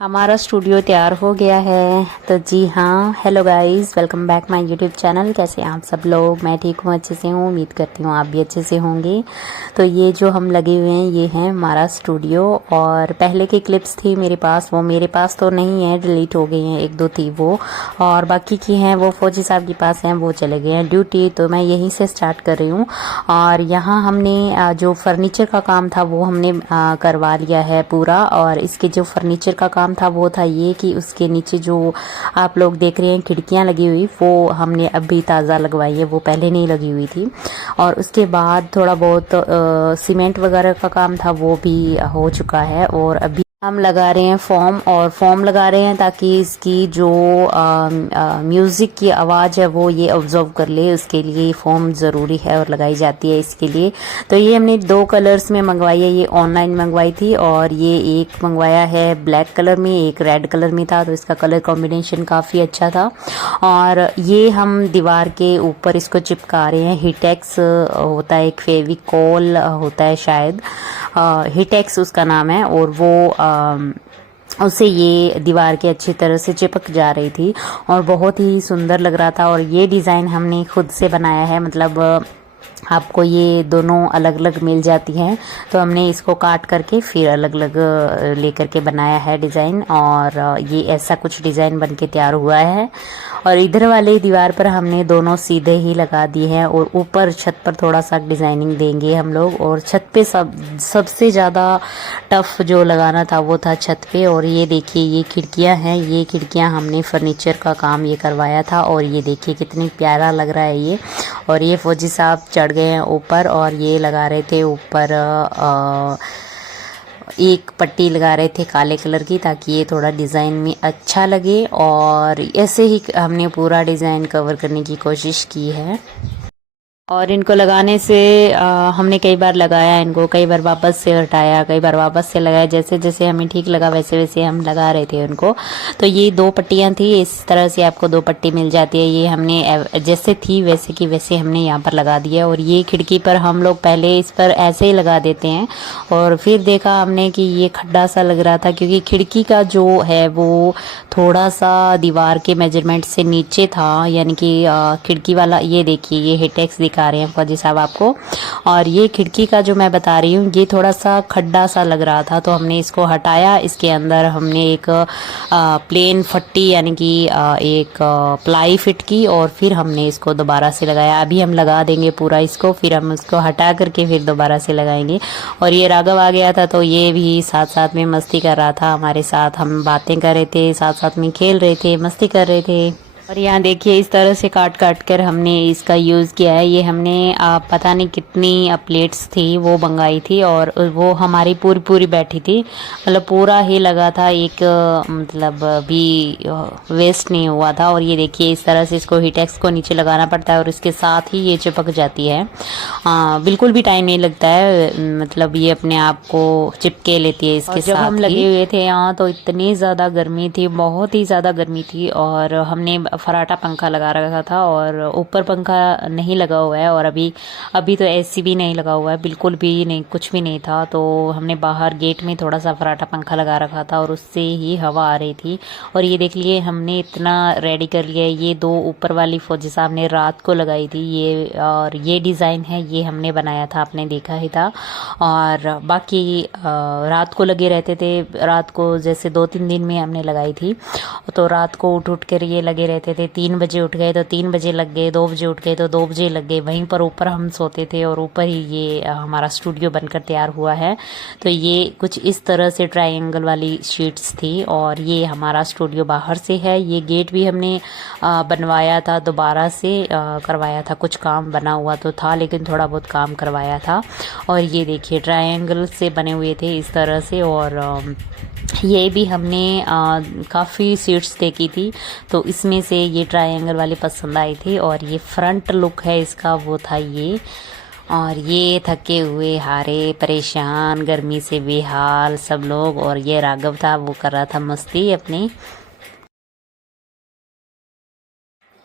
हमारा स्टूडियो तैयार हो गया है। तो जी हाँ, hello guys, welcome back my YouTube channel. कैसे हैं आप सब लोग? मैं ठीक हूँ, अच्छे से हूँ। उम्मीद करती हूँ आप भी अच्छे से होंगे। तो ये जो हम लगे हुए हैं ये है हमारा स्टूडियो। और पहले की क्लिप्स थी मेरे पास, वो मेरे पास तो नहीं है, डिलीट हो गई हैं। एक दो थी वो, और बाकी की हैं वो फौजी साहब के पास हैं, वो चले गए हैं ड्यूटी। तो मैं यहीं से स्टार्ट कर रही हूँ। और यहाँ हमने जो फर्नीचर का काम था वो हमने करवा लिया है पूरा। और इसके जो फर्नीचर का काम था वो था ये कि उसके नीचे जो आप लोग देख रहे हैं खिड़कियां लगी हुई, वो हमने अभी ताज़ा लगवाई है, वो पहले नहीं लगी हुई थी। और उसके बाद थोड़ा बहुत सीमेंट वगैरह का काम था, वो भी हो चुका है। और अभी हम लगा रहे हैं फॉर्म, और फॉर्म लगा रहे हैं ताकि इसकी जो म्यूज़िक की आवाज़ है वो ये ऑब्जर्व कर ले। उसके लिए फॉर्म ज़रूरी है और लगाई जाती है इसके लिए। तो ये हमने दो कलर्स में मंगवाई है, ये ऑनलाइन मंगवाई थी। और ये एक मंगवाया है ब्लैक कलर में, एक रेड कलर में था। तो इसका कलर कॉम्बिनेशन काफ़ी अच्छा था। और ये हम दीवार के ऊपर इसको चिपका रहे हैं। हिटेक्स होता है, एक फेविकोल होता है शायद, हिटेक्स उसका नाम है। और वो उससे ये दीवार के अच्छी तरह से चिपक जा रही थी और बहुत ही सुंदर लग रहा था। और ये डिज़ाइन हमने खुद से बनाया है, मतलब आपको ये दोनों अलग अलग मिल जाती हैं। तो हमने इसको काट करके फिर अलग अलग लेकर के बनाया है डिज़ाइन। और ये ऐसा कुछ डिज़ाइन बन के तैयार हुआ है। और इधर वाले दीवार पर हमने दोनों सीधे ही लगा दिए हैं। और ऊपर छत पर थोड़ा सा डिज़ाइनिंग देंगे हम लोग। और छत पे सबसे ज़्यादा टफ जो लगाना था वो था छत पे। और ये देखिए ये खिड़कियां हैं, ये खिड़कियां हमने फर्नीचर का काम ये करवाया था। और ये देखिए कितनी प्यारा लग रहा है ये। और ये फौजी साहब चढ़ गए हैं ऊपर और ये लगा रहे थे ऊपर एक पट्टी लगा रहे थे काले कलर की, ताकि ये थोड़ा डिज़ाइन में अच्छा लगे। और ऐसे ही हमने पूरा डिज़ाइन कवर करने की कोशिश की है। और इनको लगाने से हमने कई बार लगाया इनको, कई बार वापस से हटाया, कई बार वापस से लगाया। जैसे जैसे हमें ठीक लगा वैसे वैसे हम लगा रहे थे उनको। तो ये दो पट्टियां थी, इस तरह से आपको दो पट्टी मिल जाती है। ये हमने जैसे थी वैसे की वैसे हमने यहाँ पर लगा दिया। और ये खिड़की पर हम लोग पहले इस पर ऐसे ही लगा देते हैं। और फिर देखा हमने कि ये खड्डा सा लग रहा था, क्योंकि खिड़की का जो है वो थोड़ा सा दीवार के मेजरमेंट से नीचे था। यानी कि खिड़की वाला, ये देखिए ये हिटेक्स दिखा रहे हैं फौजी साहब आपको। और ये खिड़की का जो मैं बता रही हूँ ये थोड़ा सा खड्डा सा लग रहा था, तो हमने इसको हटाया। इसके अंदर हमने एक प्लेन फट्टी यानी कि एक प्लाई फिट की और फिर हमने इसको दोबारा से लगाया। अभी हम लगा देंगे पूरा इसको, फिर हम इसको हटा करके फिर दोबारा से लगाएंगे। और ये राघव आ गया था, तो ये भी साथ साथ में मस्ती कर रहा था हमारे साथ। हम बातें कर रहे थे, साथ साथ में खेल रहे थे, मस्ती कर रहे थे। और यहाँ देखिए इस तरह से काट काट कर हमने इसका यूज़ किया है। ये हमने पता नहीं कितनी प्लेट्स थी वो मंगाई थी, और वो हमारी पूरी पूरी बैठी थी, मतलब पूरा ही लगा था एक, मतलब भी वेस्ट नहीं हुआ था। और ये देखिए इस तरह से इसको हिटेक्स को नीचे लगाना पड़ता है और इसके साथ ही ये चिपक जाती है। बिल्कुल भी टाइम नहीं लगता है, मतलब ये अपने आप को चिपके लेती है इसके साथ। जब हम लगे हुए थे यहाँ तो इतनी ज़्यादा गर्मी थी, बहुत ही ज़्यादा गर्मी थी। और हमने फराटा पंखा लगा रखा था और ऊपर पंखा नहीं लगा हुआ है। और अभी तो एसी भी नहीं लगा हुआ है, बिल्कुल भी नहीं, कुछ भी नहीं था। तो हमने बाहर गेट में थोड़ा सा फराटा पंखा लगा रखा था और उससे ही हवा आ रही थी। और ये देख लिए हमने इतना रेडी कर लिया है। ये दो ऊपर वाली फौजी साहब ने रात को लगाई थी ये, और ये डिज़ाइन है ये हमने बनाया था, आपने देखा ही था। और बाकी रात को लगे रहते थे, रात को जैसे 2-3 दिन में हमने लगाई थी। तो रात को उठ उठ कर ये लगे रहते थे। 3 बजे उठ गए तो 3 बजे लग गए, 2 बजे उठ गए तो 2 बजे लग गए। वहीं पर ऊपर हम सोते थे और ऊपर ही ये हमारा स्टूडियो बनकर तैयार हुआ है। तो ये कुछ इस तरह से ट्रायंगल वाली शीट्स थी। और ये हमारा स्टूडियो बाहर से है। ये गेट भी हमने बनवाया था, दोबारा से करवाया था। कुछ काम बना हुआ तो था लेकिन थोड़ा बहुत काम करवाया था। और ये देखिए ट्रायंगल से बने हुए थे इस तरह से। और ये भी हमने काफ़ी सीट्स देखी थी, तो इसमें से ये ट्रायंगल वाली पसंद आई थी। और ये फ्रंट लुक है इसका, वो था ये। और ये थके हुए, हारे, परेशान, गर्मी से बेहाल सब लोग। और ये राघव था, वो कर रहा था मस्ती अपनी।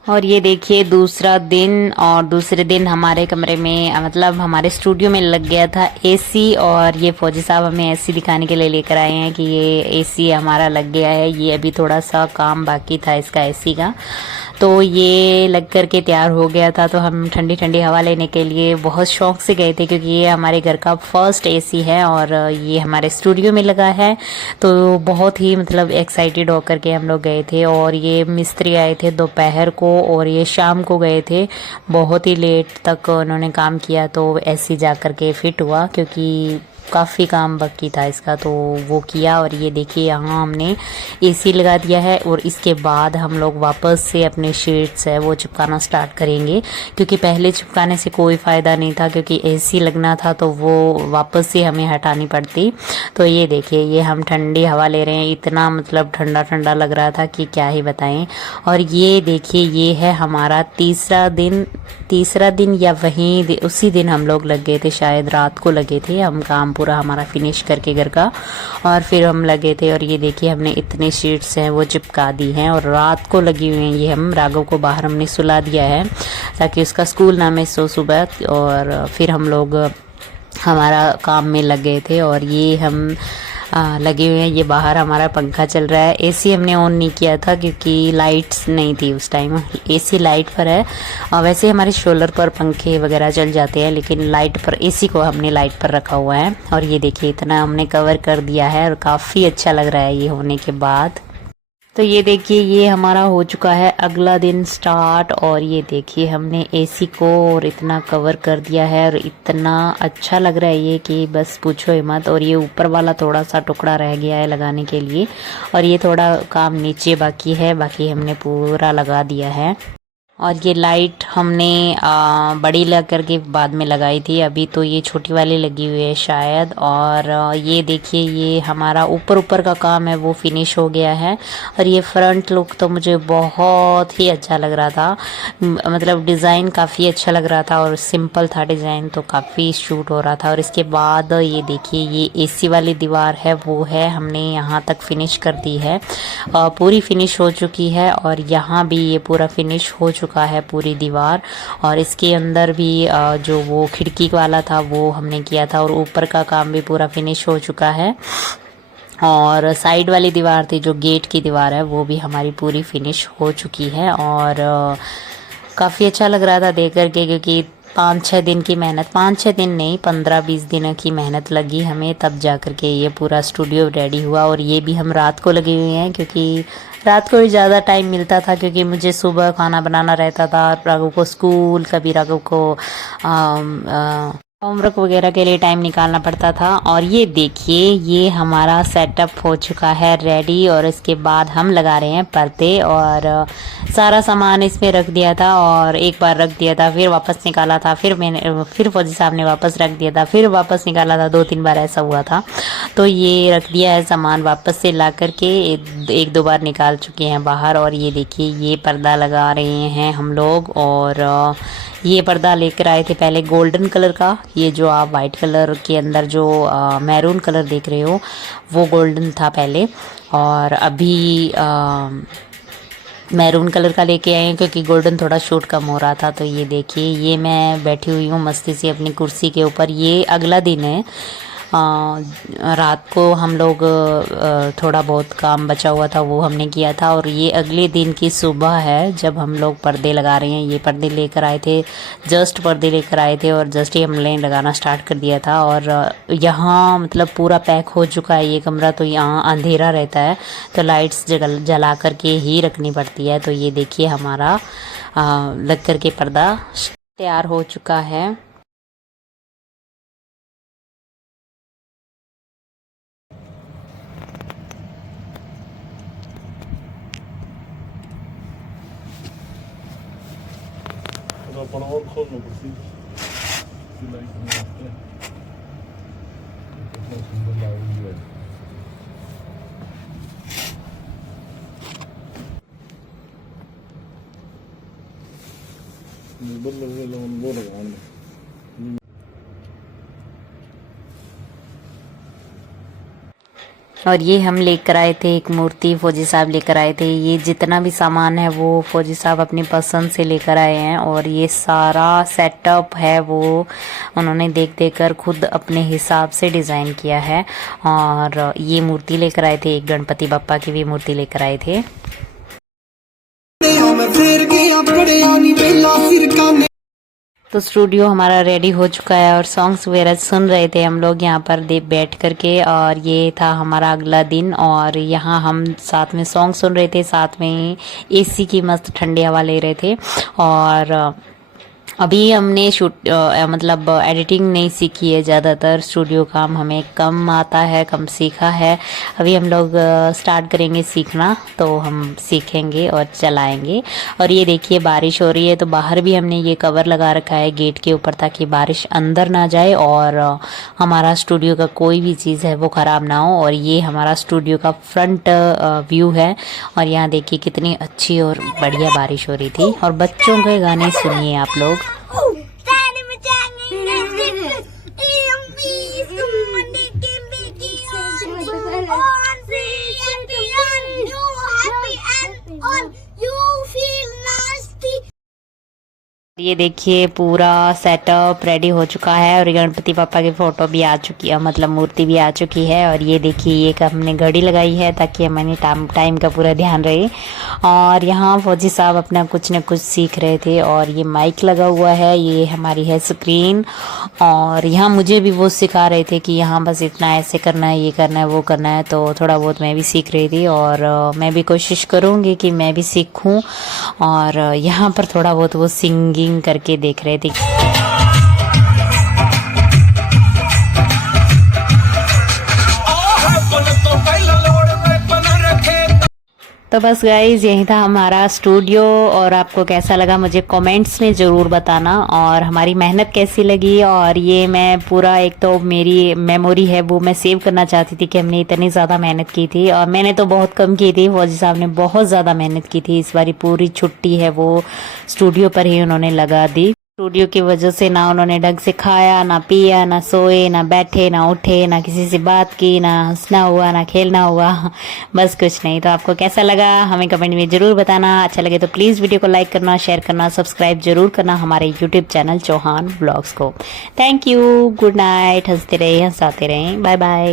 और ये देखिए दूसरा दिन, और दूसरे दिन हमारे कमरे में मतलब हमारे स्टूडियो में लग गया था एसी। और ये फौजी साहब हमें एसी दिखाने के लिए लेकर आए हैं कि ये एसी हमारा लग गया है। ये अभी थोड़ा सा काम बाकी था इसका एसी का, तो ये लग करके तैयार हो गया था। तो हम ठंडी ठंडी हवा लेने के लिए बहुत शौक से गए थे, क्योंकि ये हमारे घर का फर्स्ट एसी है और ये हमारे स्टूडियो में लगा है। तो बहुत ही मतलब एक्साइटेड होकर के हम लोग गए थे। और ये मिस्त्री आए थे दोपहर को और ये शाम को गए थे, बहुत ही लेट तक उन्होंने काम किया। तो एसी जा कर के फिट हुआ, क्योंकि काफ़ी काम बाकी था इसका, तो वो किया। और ये देखिए यहाँ हमने एसी लगा दिया है और इसके बाद हम लोग वापस से अपने शीट्स है वो चिपकाना स्टार्ट करेंगे, क्योंकि पहले चिपकाने से कोई फ़ायदा नहीं था, क्योंकि एसी लगना था तो वो वापस से हमें हटानी पड़ती। तो ये देखिए ये हम ठंडी हवा ले रहे हैं, इतना मतलब ठंडा ठंडा लग रहा था कि क्या ही बताएं। और ये देखिए ये है हमारा तीसरा दिन या वहीं उसी दिन हम लोग लग गए थे, शायद रात को लगे थे हम काम पूरा हमारा फिनिश करके घर का, और फिर हम लगे थे। और ये देखिए हमने इतने शीट्स हैं वो चिपका दी हैं और रात को लगी हुई हैं। ये हम राघव को बाहर हमने सुला दिया है ताकि उसका स्कूल ना मिस हो सुबह। और फिर हम लोग हमारा काम में लग गए थे। और ये हम लगे हुए हैं, ये बाहर हमारा पंखा चल रहा है। एसी हमने ऑन नहीं किया था क्योंकि लाइट्स नहीं थी उस टाइम, एसी लाइट पर है। वैसे हमारे सोलर पर पंखे वगैरह चल जाते हैं, लेकिन लाइट पर एसी को हमने लाइट पर रखा हुआ है। और ये देखिए इतना हमने कवर कर दिया है और काफ़ी अच्छा लग रहा है ये होने के बाद। तो ये देखिए ये हमारा हो चुका है अगला दिन स्टार्ट। और ये देखिए हमने एसी को और इतना कवर कर दिया है और इतना अच्छा लग रहा है ये कि बस पूछो ही मत। और ये ऊपर वाला थोड़ा सा टुकड़ा रह गया है लगाने के लिए, और ये थोड़ा काम नीचे बाकी है, बाकी हमने पूरा लगा दिया है। और ये लाइट हमने बड़ी लग करके बाद में लगाई थी, अभी तो ये छोटी वाली लगी हुई है शायद। और ये देखिए ये हमारा ऊपर का काम है वो फिनिश हो गया है। और ये फ्रंट लुक तो मुझे बहुत ही अच्छा लग रहा था, मतलब डिज़ाइन काफ़ी अच्छा लग रहा था और सिंपल था डिज़ाइन, तो काफ़ी शूट हो रहा था। और इसके बाद ये देखिए ये एसी वाली दीवार है वो है हमने यहाँ तक फिनिश कर दी है, पूरी फिनिश हो चुकी है। और यहाँ भी ये पूरा फिनिश हो चुका है पूरी दीवार। और इसके अंदर भी जो वो खिड़की वाला था वो हमने किया था, और ऊपर का काम भी पूरा फिनिश हो चुका है। और साइड वाली दीवार थी जो गेट की दीवार है वो भी हमारी पूरी फिनिश हो चुकी है। और काफ़ी अच्छा लग रहा था देख करके, क्योंकि 5-6 दिन की मेहनत, 5-6 दिन नहीं 15-20 दिनों की मेहनत लगी हमें, तब जा कर के ये पूरा स्टूडियो रेडी हुआ। और ये भी हम रात को लगे हुए हैं, क्योंकि रात को ही ज़्यादा टाइम मिलता था, क्योंकि मुझे सुबह खाना बनाना रहता था, राघव को स्कूल, कभी राघव को होमवर्क वगैरह के लिए टाइम निकालना पड़ता था। और ये देखिए ये हमारा सेटअप हो चुका है रेडी। और इसके बाद हम लगा रहे हैं पर्दे, और सारा सामान इसमें रख दिया था, और एक बार रख दिया था फिर वापस निकाला था, फिर फौजी साहब ने वापस रख दिया था, फिर वापस निकाला था, 2-3 बार ऐसा हुआ था। तो ये रख दिया है सामान, वापस से ला करके 1-2 बार निकाल चुके हैं बाहर। और ये देखिए ये पर्दा लगा रहे हैं हम लोग। और ये पर्दा लेकर आए थे पहले गोल्डन कलर का, ये जो आप वाइट कलर के अंदर जो मैरून कलर देख रहे हो वो गोल्डन था पहले, और अभी मैरून कलर का लेके आए हैं क्योंकि गोल्डन थोड़ा शूट कम हो रहा था। तो ये देखिए ये मैं बैठी हुई हूँ मस्ती से अपनी कुर्सी के ऊपर। ये अगला दिन है, रात को हम लोग थोड़ा बहुत काम बचा हुआ था वो हमने किया था। और ये अगले दिन की सुबह है जब हम लोग पर्दे लगा रहे हैं। ये पर्दे लेकर आए थे, जस्ट पर्दे लेकर आए थे और जस्ट ही हमने लगाना स्टार्ट कर दिया था। और यहाँ मतलब पूरा पैक हो चुका है ये कमरा, तो यहाँ अंधेरा रहता है तो लाइट्स जला करके ही रखनी पड़ती है। तो ये देखिए हमारा लग करके पर्दा तैयार हो चुका है। अपन और खोलना पड़ती सिलाई करने वास्ते। कितना सुंदर लग रही है। बल्ले वो लगाने और ये हम लेकर आए थे एक मूर्ति, फौजी साहब लेकर आए थे। ये जितना भी सामान है वो फौजी साहब अपनी पसंद से लेकर आए हैं और ये सारा सेटअप है वो उन्होंने देख देख कर खुद अपने हिसाब से डिज़ाइन किया है। और ये मूर्ति लेकर आए थे, एक गणपति बप्पा की भी मूर्ति लेकर आए थे। तो स्टूडियो हमारा रेडी हो चुका है और सॉन्ग्स वगैरह सुन रहे थे हम लोग यहाँ पर बैठ करके। और ये था हमारा अगला दिन और यहाँ हम साथ में सॉन्ग सुन रहे थे, साथ में एसी की मस्त ठंडी हवा ले रहे थे। और अभी हमने मतलब एडिटिंग नहीं सीखी है, ज़्यादातर स्टूडियो काम हमें कम आता है, कम सीखा है। अभी हम लोग स्टार्ट करेंगे सीखना, तो हम सीखेंगे और चलाएंगे। और ये देखिए बारिश हो रही है, तो बाहर भी हमने ये कवर लगा रखा है गेट के ऊपर ताकि बारिश अंदर ना जाए और हमारा स्टूडियो का कोई भी चीज़ है वो ख़राब ना हो। और ये हमारा स्टूडियो का फ्रंट व्यू है और यहाँ देखिए कितनी अच्छी और बढ़िया बारिश हो रही थी। और बच्चों के गाने सुनिए आप लोग। ये देखिए पूरा सेटअप रेडी हो चुका है और गणपति पापा की फोटो भी आ चुकी है, मतलब मूर्ति भी आ चुकी है। और ये देखिए ये हमने घड़ी लगाई है ताकि हमें टाइम का पूरा ध्यान रहे। और यहाँ फौजी साहब अपना कुछ न कुछ सीख रहे थे और ये माइक लगा हुआ है, ये हमारी है स्क्रीन। और यहाँ मुझे भी वो सिखा रहे थे कि यहाँ बस इतना ऐसे करना है, ये करना है, वो करना है। तो थोड़ा बहुत मैं भी सीख रही थी और मैं भी कोशिश करूँगी कि मैं भी सीखूँ। और यहाँ पर थोड़ा बहुत वो सिंगिंग करके देख रहे थे। तो बस गाइज यही था हमारा स्टूडियो और आपको कैसा लगा मुझे कमेंट्स में ज़रूर बताना और हमारी मेहनत कैसी लगी। और ये मैं पूरा एक तो मेरी मेमोरी है वो मैं सेव करना चाहती थी कि हमने इतनी ज़्यादा मेहनत की थी और मैंने तो बहुत कम की थी, फौजी साहब ने बहुत ज़्यादा मेहनत की थी। इस बारी पूरी छुट्टी है वो स्टूडियो पर ही उन्होंने लगा दी। स्टूडियो की वजह से ना उन्होंने ढंग से खाया, ना पिया, ना सोए, ना बैठे, ना उठे, ना किसी से बात की, ना हंसना हुआ, ना खेलना हुआ, बस कुछ नहीं। तो आपको कैसा लगा हमें कमेंट में ज़रूर बताना। अच्छा लगे तो प्लीज़ वीडियो को लाइक करना, शेयर करना, सब्सक्राइब जरूर करना हमारे यूट्यूब चैनल चौहान ब्लॉग्स को। थैंक यू, गुड नाइट, हंसते रहे, हंसाते रहें, बाय बाय।